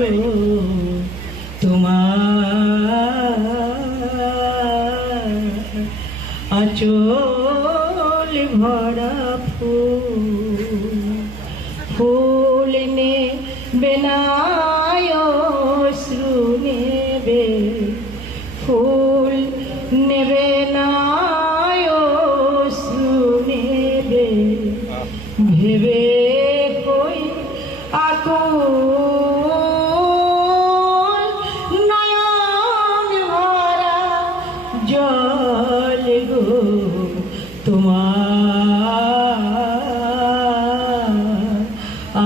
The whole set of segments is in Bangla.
গো তোমার আঁচল ভরা ফুল নেবে না অশ্রু নেবে ফুল নেবে না অশ্রু নেবে ভেবে কই আকুল নয়ন ভরা জল গো তোমার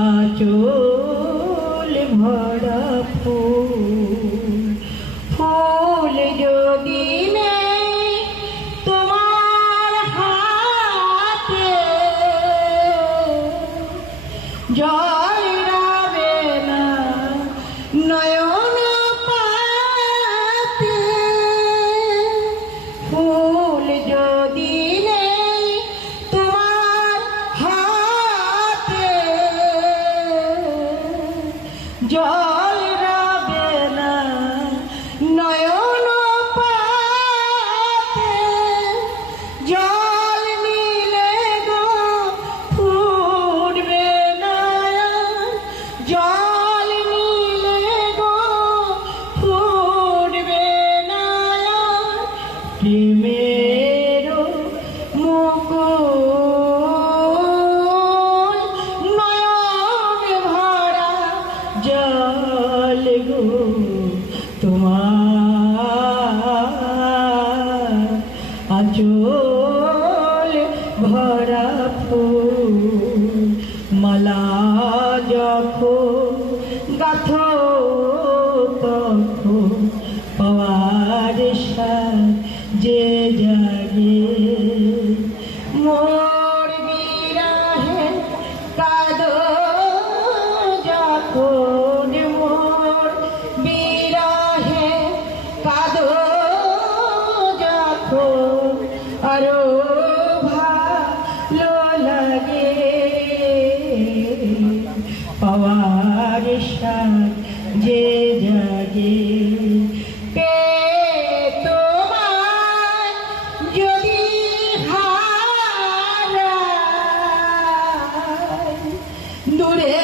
আঁচল ভরা ফুল যদি নেই তোমার হাতে জল রাবে না নয়ন পাতে ফুল যদি নেই তোমার হাতে জল রাবে না নয়ন পাতে জল নিলে গো ফুটবে না জল নিলে গো ফুটবে না প্রেমের মুকুল নয়ন ভরা জল গো তোমার আঁচল ভরা ফুল মালা যখন গাথো তখন পাওয়ার যে জাগে মোর বিরহে কাঁদো যখন মোর বিরহে কাঁদো যখন আরো ভালো লাগে পাওয়ার যে জাগে তোমার যদি হারায় দূরে